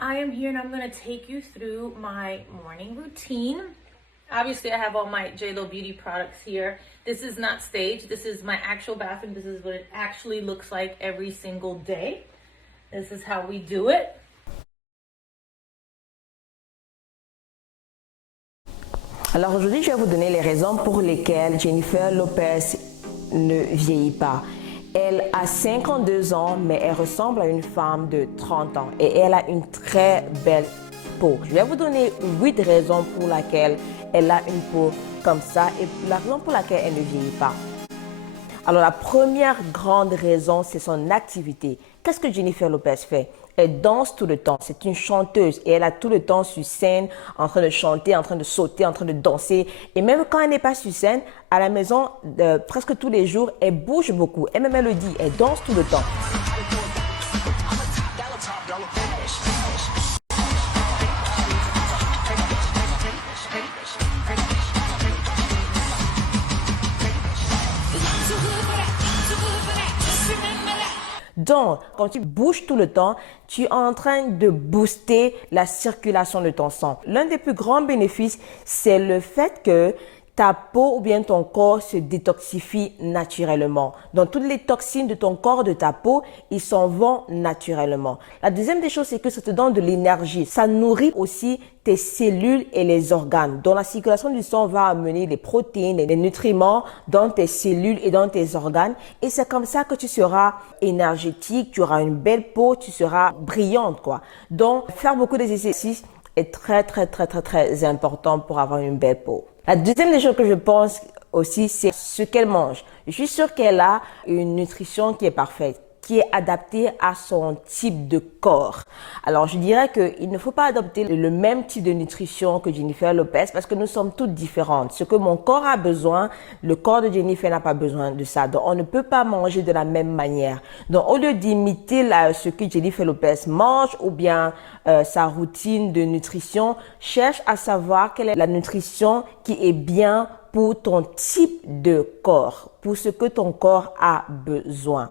I am here and I'm going to take you through my morning routine. Obviously, I have all my JLo Beauty products here. This is not staged. This is my actual bathroom. This is what it actually looks like every single day. This is how we do it. Alors aujourd'hui, je vais vous donner les raisons pour lesquelles Jennifer Lopez ne vieillit pas. Elle a 52 ans, mais elle ressemble à une femme de 30 ans et elle a une très belle peau. Je vais vous donner 8 raisons pour lesquelles elle a une peau comme ça et la raison pour laquelle elle ne vieillit pas. Alors la première grande raison, c'est son activité. Qu'est-ce que Jennifer Lopez fait? Elle danse tout le temps. C'est une chanteuse et elle a tout le temps sur scène en train de chanter, en train de sauter, en train de danser. Et même quand elle n'est pas sur scène, à la maison, presque tous les jours, elle bouge beaucoup. Et même elle le dit, elle danse tout le temps. Donc, quand tu bouges tout le temps, tu es en train de booster la circulation de ton sang. L'un des plus grands bénéfices, c'est le fait que ta peau ou bien ton corps se détoxifie naturellement. Donc, toutes les toxines de ton corps, de ta peau, ils s'en vont naturellement. La deuxième des choses, c'est que ça te donne de l'énergie. Ça nourrit aussi tes cellules et les organes. Donc, la circulation du sang va amener les protéines, les nutriments dans tes cellules et dans tes organes. Et c'est comme ça que tu seras énergétique, tu auras une belle peau, tu seras brillante, quoi. Donc, faire beaucoup d'exercices est très important pour avoir une belle peau. La deuxième des choses que je pense aussi, c'est ce qu'elle mange. Je suis sûre qu'elle a une nutrition qui est parfaite, qui est adaptée à son type de corps. Alors, je dirais qu'il ne faut pas adopter le même type de nutrition que Jennifer Lopez parce que nous sommes toutes différentes. Ce que mon corps a besoin, le corps de Jennifer n'a pas besoin de ça. Donc, on ne peut pas manger de la même manière. Donc, au lieu d'imiter ce que Jennifer Lopez mange ou bien sa routine de nutrition, cherche à savoir quelle est la nutrition qui est bien pour ton type de corps, pour ce que ton corps a besoin.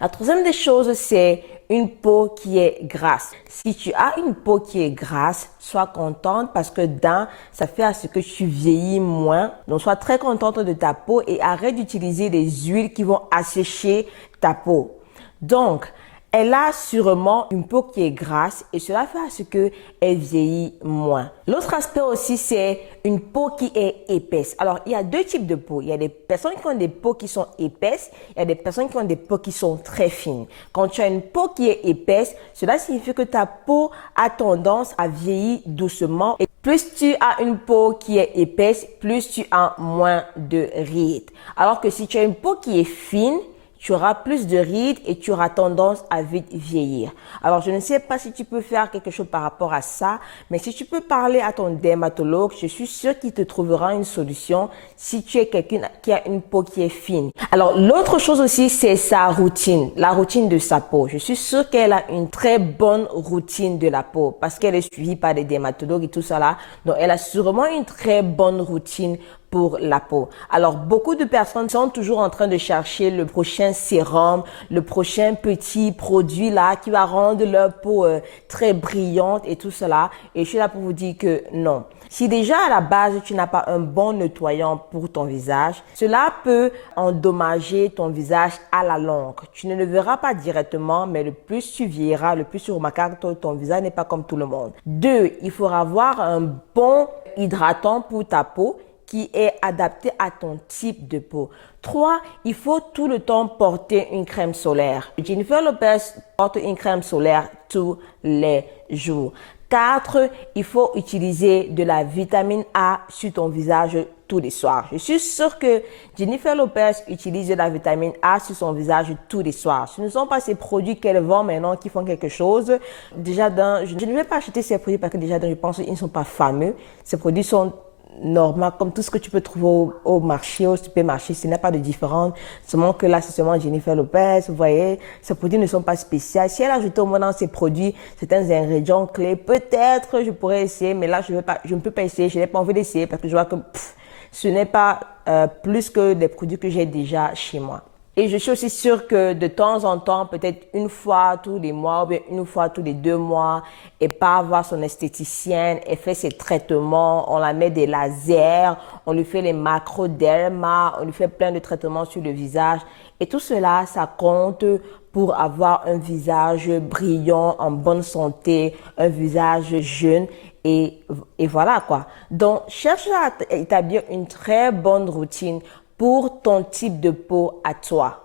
La troisième des choses, c'est une peau qui est grasse. Si tu as une peau qui est grasse, sois contente parce que ça fait à ce que tu vieillis moins. Donc, sois très contente de ta peau et arrête d'utiliser des huiles qui vont assécher ta peau. Donc, elle a sûrement une peau qui est grasse et cela fait à ce qu'elle vieillit moins. L'autre aspect aussi, c'est une peau qui est épaisse. Alors, il y a deux types de peau. Il y a des personnes qui ont des peaux qui sont épaisses. Il y a des personnes qui ont des peaux qui sont très fines. Quand tu as une peau qui est épaisse, cela signifie que ta peau a tendance à vieillir doucement. Et plus tu as une peau qui est épaisse, plus tu as moins de rides. Alors que si tu as une peau qui est fine, tu auras plus de rides et tu auras tendance à vite vieillir. Alors, je ne sais pas si tu peux faire quelque chose par rapport à ça, mais si tu peux parler à ton dermatologue, je suis sûre qu'il te trouvera une solution si tu es quelqu'un qui a une peau qui est fine. Alors, l'autre chose aussi, c'est sa routine, la routine de sa peau. Je suis sûre qu'elle a une très bonne routine de la peau parce qu'elle est suivie par des dermatologues et tout ça là. Donc, elle a sûrement une très bonne routine pour la peau. Alors, beaucoup de personnes sont toujours en train de chercher le prochain sérum, le prochain petit produit là qui va rendre leur peau très brillante et tout cela. Et je suis là pour vous dire que non. Si déjà à la base, tu n'as pas un bon nettoyant pour ton visage, cela peut endommager ton visage à la longue. Tu ne le verras pas directement, mais le plus tu vieilliras, le plus tu remarqueras que ton visage n'est pas comme tout le monde. 2, il faudra avoir un bon hydratant pour ta peau qui est adapté à ton type de peau. 3, il faut tout le temps porter une crème solaire. Jennifer Lopez porte une crème solaire tous les jours. 4, il faut utiliser de la vitamine A sur ton visage tous les soirs. Je suis sûre que Jennifer Lopez utilise de la vitamine A sur son visage tous les soirs. Ce ne sont pas ces produits qu'elle vend maintenant qui font quelque chose. Déjà, je ne vais pas acheter ces produits parce que déjà, je pense qu'ils ne sont pas fameux. Ces produits sont normal, comme tout ce que tu peux trouver au marché, au supermarché, ce n'est pas de différence. Seulement que là, c'est seulement Jennifer Lopez, vous voyez, ces produits ne sont pas spéciaux. Si elle ajoute au moins dans ces produits certains ingrédients clés, peut-être je pourrais essayer, mais là, je ne peux pas essayer, je n'ai pas envie d'essayer parce que je vois que ce n'est pas plus que des produits que j'ai déjà chez moi. Et je suis aussi sûre que de temps en temps, peut-être une fois tous les mois ou bien une fois tous les 2 mois, elle part voir son esthéticienne, elle fait ses traitements, on la met des lasers, on lui fait les macroderma, on lui fait plein de traitements sur le visage. Et tout cela, ça compte pour avoir un visage brillant, en bonne santé, un visage jeune. Et voilà quoi. Donc, cherche à établir une très bonne routine pour ton type de peau à toi.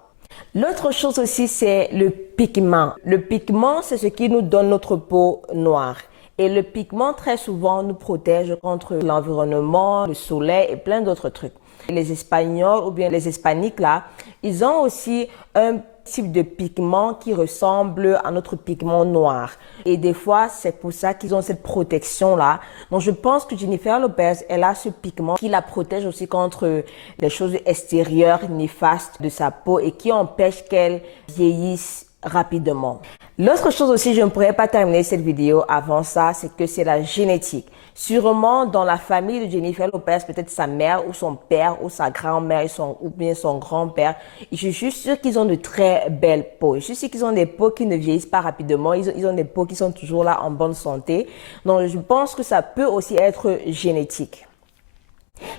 L'autre chose aussi, c'est le pigment. Le pigment, c'est ce qui nous donne notre peau noire. Et le pigment, très souvent, nous protège contre l'environnement, le soleil et plein d'autres trucs. Les Espagnols ou bien les Hispaniques, là, ils ont aussi un type de pigment qui ressemble à notre pigment noir. Et des fois, c'est pour ça qu'ils ont cette protection-là. Donc, je pense que Jennifer Lopez, elle a ce pigment qui la protège aussi contre les choses extérieures néfastes de sa peau et qui empêche qu'elle vieillisse rapidement. L'autre chose aussi, je ne pourrais pas terminer cette vidéo avant ça, c'est que c'est la génétique. Sûrement, dans la famille de Jennifer Lopez, peut-être sa mère ou son père ou sa grand-mère ou bien son grand-père, je suis sûre qu'ils ont de très belles peaux. Je suis sûre qu'ils ont des peaux qui ne vieillissent pas rapidement. Ils ont des peaux qui sont toujours là en bonne santé. Donc, je pense que ça peut aussi être génétique.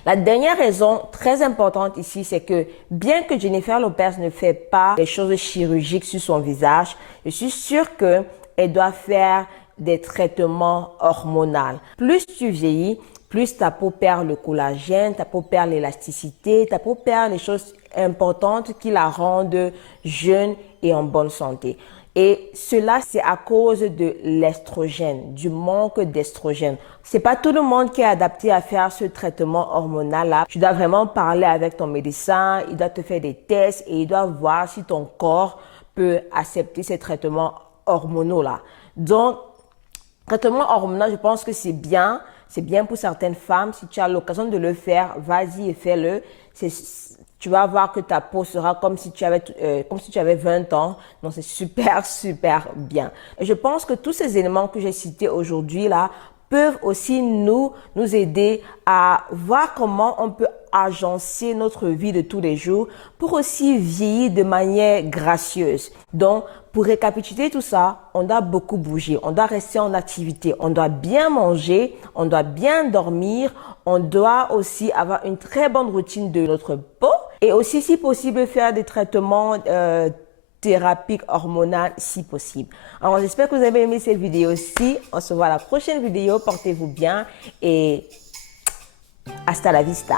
La dernière raison très importante ici, c'est que bien que Jennifer Lopez ne fait pas des choses chirurgiques sur son visage, je suis sûre qu'elle doit faire des traitements hormonaux. Plus tu vieillis, plus ta peau perd le collagène, ta peau perd l'élasticité, ta peau perd les choses importantes qui la rendent jeune et en bonne santé. Et cela, c'est à cause de l'estrogène, du manque d'estrogène. C'est pas tout le monde qui est adapté à faire ce traitement hormonal-là. Tu dois vraiment parler avec ton médecin, il doit te faire des tests et il doit voir si ton corps peut accepter ces traitements hormonaux-là. Donc, traitement hormonal, je pense que c'est bien pour certaines femmes. Si tu as l'occasion de le faire, vas-y et fais-le. Tu vas voir que ta peau sera comme si tu avais 20 ans. Donc, c'est super, super bien. Et je pense que tous ces éléments que j'ai cités aujourd'hui là peuvent aussi nous aider à voir comment on peut agencer notre vie de tous les jours pour aussi vieillir de manière gracieuse. Donc, pour récapituler tout ça, on doit beaucoup bouger, on doit rester en activité, on doit bien manger, on doit bien dormir, on doit aussi avoir une très bonne routine de notre peau et aussi, si possible, faire des traitements thérapiques hormonales si possible. Alors, j'espère que vous avez aimé cette vidéo-ci. On se voit à la prochaine vidéo. Portez-vous bien et hasta la vista.